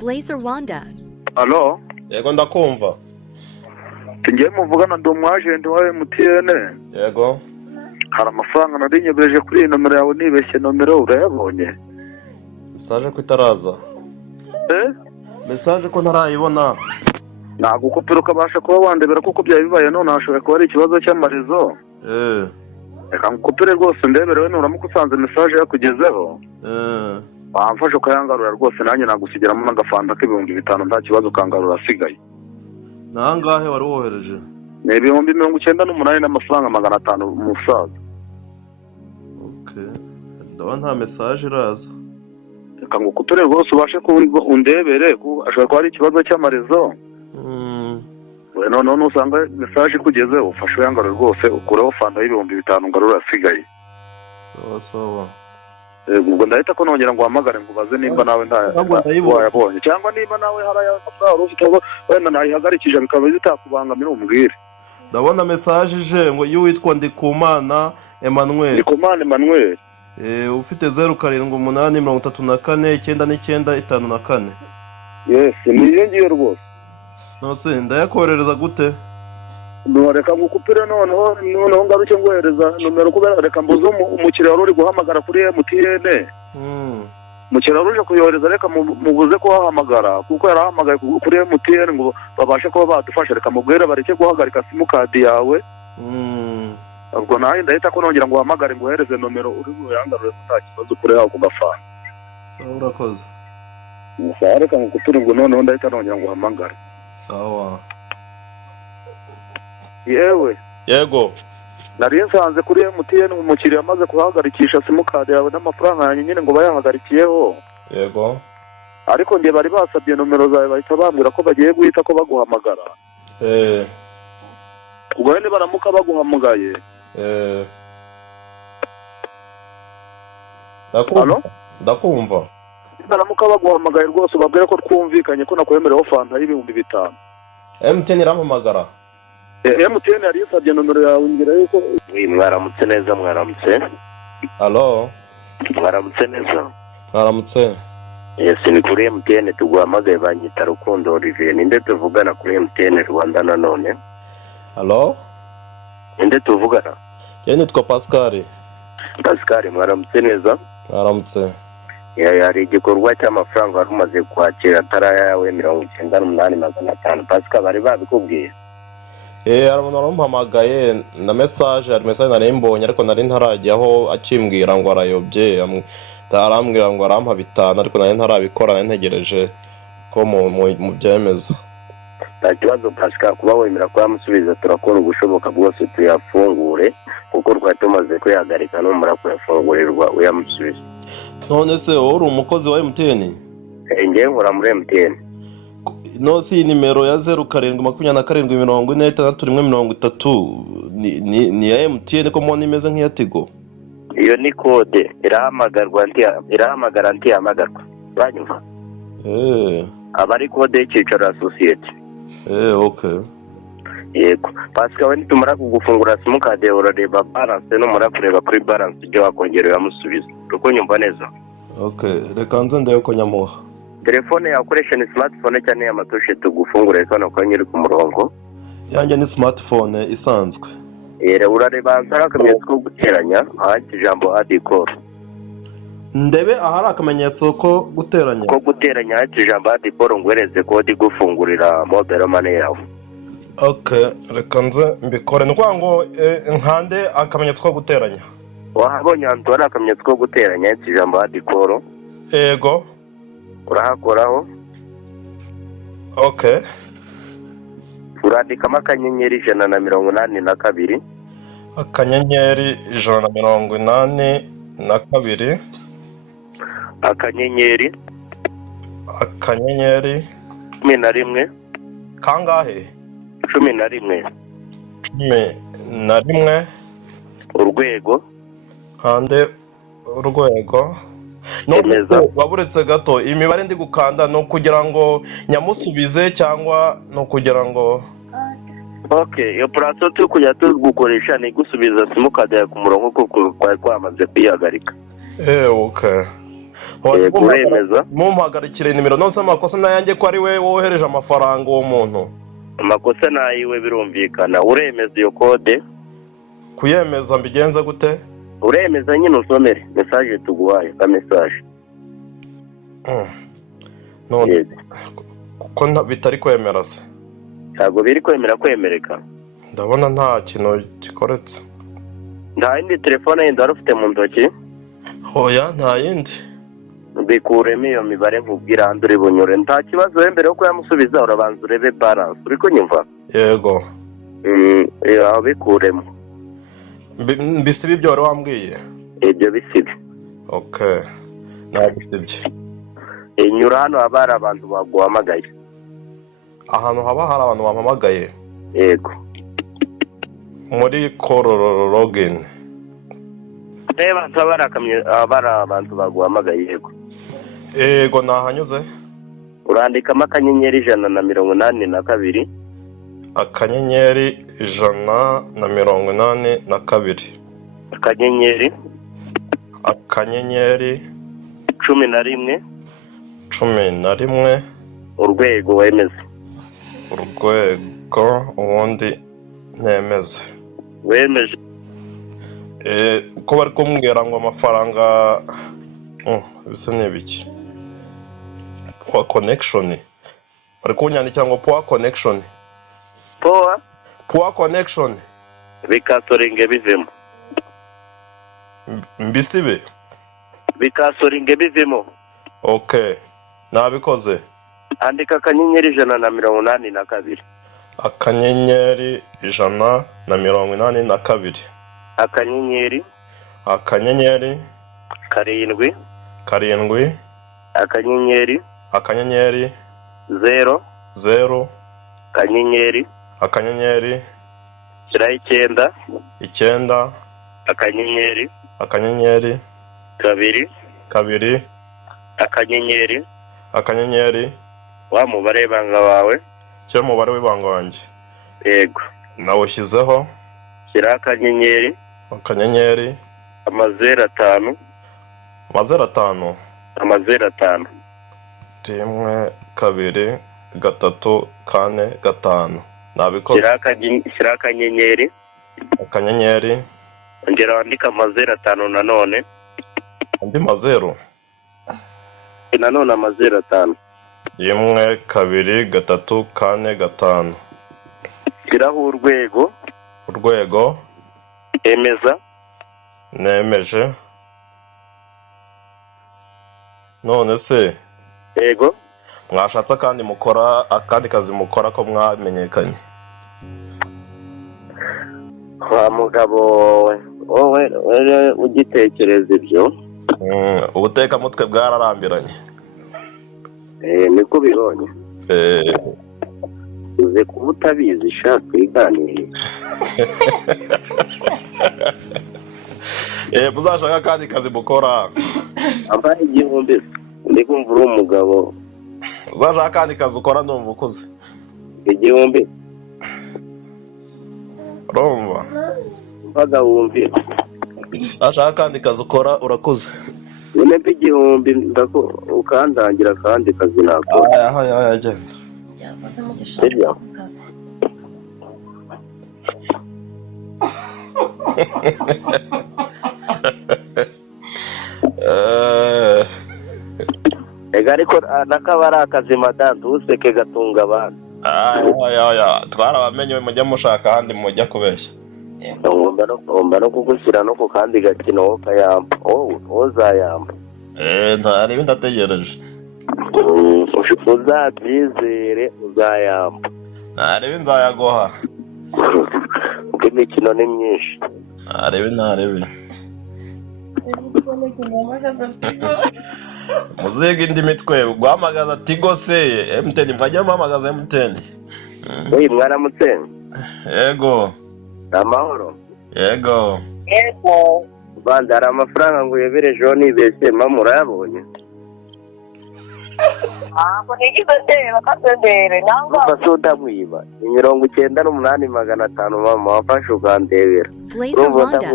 Blaze Rwanda. Alo? Yego ndakumva. Tingiye muvugana ndi umwagenti wa MTN. Yego. Hari amafaranga narinyegereje kuri iyi nomero yawe nibeshye nomero urayabonye? Message ko itaraza. Message ko ntarayibona. Nagukopera ukabasha kuba wandebera kuko byaye bibaye none hashobora kuba ari ikibazo cy'amarizo. Reka ngukopere rwose ndeberewe nuramuka usanze message yakugezeho. Wamfasha ukayangarura rwose nanjye nagusigeramo n'agafanta k'ibihumbi 5 nta kibazo ukangarura asigaye. Nangahe wari wohereje? Ni 98 n'amafaranga 500 umusaza. Okay. Ndabona nta message iraza. Reka ngukopere rwose ubashe undebere ko ashobora kuba ari ikibazo cy'amarizo. None usanga message kugezeho ufashe uyangarura rwose ukureho fanta y'ibihumbi 5 ngarura asigaye. Sawa. Ubwo ndahita ko nongera ngo uhamagare ngubaze nimba nawe wayabonye cyangwa nimba nawe harayafara ufite wenda nayihagarikije bikaba zitakubangamira umbwire. Ndabona message je ngo y'uwitwa Ndikumana Emmanuel. Ndikumana Emmanuel. Ufite 0783499954. Yes, niyo ngiye rwose. Nose ndayakorereza gute? Reka ngukupire noneho ngaruke ngohereza nomero kubera reka mbuze umukiriya uri guhamagara kuri MTN. Umukiriya uje kuyohereza reka mubuze ko wahamagara kuko yarahamagaye kuri MTN ngo babashe kuba badufasha reka mubwire bareke guhagarika simukadi yawe. Ubwo nayo ndahita ko nongera ngo uhamagare ngohereze nomero uri buyangarure nta kibazo kuri yawe kugafana. Urakoze. Musa reka ngukupire ngo noneho ndahita nongera ngo uhamagare. Sawa. Yewe. Yego. Nari nsanze kuri MTN umukiriya amaze kuhagarikisha simukadi yawe n'amafaranga yanyu nyine ngo bayahagarikiyeho. Yego. Ariko ngiye bari basabye nomero zawe bahita bambwira ko bagiye guhita ko baguhamagara. Ubwo ne baramuka baguhamagaye. Ndakumva. Baramuka baguhamagaye rwose babwire ko twumvikanye ko nakwemereho fanta y'ibihumbi 5. MTN irampamagara. MTN yari yasabye nomero yawe ngira yuko mwaramutse neza mwaramutse. Allo. Mwaramutse neza. Mwaramutse. Yes, ni kuri MTN tuguhamagaye banyita Rukundo Olivier. Ninde tuvugana kuri MTN Rwanda nanone? Allo. Ninde tuvugana? Nitwa Pascal. Pascal mwaramutse neza. Mwaramutse. Yari igikorwa cy'amafaranga wari umaze kwakira taraya yawe 98,500. Pascal bari babikubwiye? Arabona arampamagaye na message nari mbonye ariko nari ntarajyaho akimbwira ngo arayobye arambwira ngo arampa 5 ariko nari ntarabikora nari ntegereje ko mu byemeza. Nta kibazo Pascal kuba wemera ko yamusubiza turakora ubushoboka bwose tuyafungure kuko rwa tumaze kuyagarika numara kuyafungurirwa uyamusubiza. None se uri umukozi wa MTN? Ngiye nkora muri MTN. No si nimero ya 0727404630 ni ya MTN ko mone imeze nk'iya Tigo. Iyo ni code irahamagara ntiyamagarwa. Banyumva? Abari code y'icicaro associate. Okay. Yego. Pascal nitumara kugufungura simukadi yawe urareba balance no mura kureba kuri balance ibyo wakongera yamusubiza. Uko nyumva neza. Okay, reka nze ndayoko nyamuha. Telefone yakoresha ni smartphone cyane y'amatushe tugufungure kana kwa nyiri ku murongo. Yanjye ni smartphone isanzwe. Urareba ansara akamenyetso ko guteranya ahandi ijambo adikoro. Ndebe ahari akamenyetso ko guteranya. Ko guteranya ahandi ijambo adikoro ngwereze kode igufungurira mobile money yawe. Okay, reka nze mbikore ngo nkande akamenyetso ko guteranya. Wahabonye antu ari akamenyetso ko guteranya ahandi ijambo adikoro. Yego. Urahakoraho. Okay. Urandikamo akanyenyeri 182. Akanyenyeri 182. Akanyenyeri 11. Kangahe? 11. 11. Urwego. Hande urwego. Neza. Waburetse gato imibare ndi gukanda no kugira ngo nyamusubize cyangwa no kugira ngo Okay, iyo operation turi kujya tugukoresha ni gusubiza simukadi ya ku murongo kuko kwamaze kwihagarika. Okay. uremeza mumpagarikire nimero nose amakosa nayanjye ko ari we wohereje amafaranga uwo muntu. Amakosa nayiwe birumvikana. Uremeza iyo kode? Kuyemeza mbigenza gute? Uremeza nyine usomere message tuguhaye ka message. None ko bitari kwemera se? Ntabwo biri kwemereka. Ndabona nta kintu gikoretse. Nta yindi telefone yindi wari ufite mu ntoki? Hoya nta yindi. Bikuremo iyo mibare nkubwira handi uri bunyure. Nta kibazo we mbere yo kuyamusubiza urabanza urebe balance. Uri kunyumva? Yego. Aho bikuremo. Bisibi ibyo wari wambwiye? Ibyo bisibi. Okay. Nta bisibye. Inyura hano haba hari abantu baguhamagaye. Ahantu haba hari abantu bampamagaye? Yego. Muri call login. Reba abara abantu baguhamagaye yego. Yego nahanyuze. Urandikamo akanyenyeri 182. Akanyenyeri 182. Akanyenyeri 11. Urwego wemeze. Urwego ubundi nemeze. Wemeje. Ko bari kumbwira ngo amafaranga bisa n'ibiki. Poor connection. Bari kunyandikira ngo poor connection. Poor connection. Bikasoringe bivemo. Mbisibe. Bikasoringe bivemo. Okay. Nabikoze. Andika akanyenyeri 182. Akanyenyeri 182. Akanyenyeri 7. Akanyenyeri 0. Akanyenyeri 9. Akanyenyeri 2. Akanyenyeri wa mubare banga wawe cyo mubare w'ibanga wanjye. Yego. Nawushyizeho. Shyira akanyenyeri 5. 5. 5. 5. 1 2 3 4 5. Nabikoze. Shyira akanyenyeri. Ongera wandika 5 nanone. Andi 0. Nanone 5. 1 2 3 4 5. Shyiraho urwego. Emeza. Nemeje. None se? Yego. Mwashatse kandi mukora akandi kazi mukora ko mwamenyekanye. Wa mugabo wowe ugitekereza ibyo. Ubuteka mutwe bwararambiranye. Niko bibonye. Uze kuba utabizi shaka iganire. Muzashaka kandi kazi mukora. Ambaye igihumbi ndi kumva uri umugabo. Uzashaka kandi kazi ukora ndumva ukuze. Igihumbi. Urumva? Mbaga wumvi. Ashaka kandi kazi ukora urakuze. None igihumbi ndako ukandangira kandi kazi nako. Aya agenda. Sibyo. Ega ariko nakabara akazi madandu useke gatunga abantu. Twarabamenye mujya mushaka handi mujya kubeshya. Ngomba no kugushyira no ku kandi gakino kayamba. Uzayamba. Ntari bindategereje. Uzabyizere uzayamba. Ntari binzayagoha. Kuko imikino ni myinshi. Ntari. Muziga indi mitwe guhamagaza Tigo se MTN mwajya muhamagaza MTN. Mwaramutse. Yego. Amahoro. Yego. Banda hari amafaranga ngo yeberejeho nibeshye mamura yabonye. Kunigibete bakatendere nangwa. Basuda mwiba. 98,500 mama wafashe ugandebera. Blaze Wanda.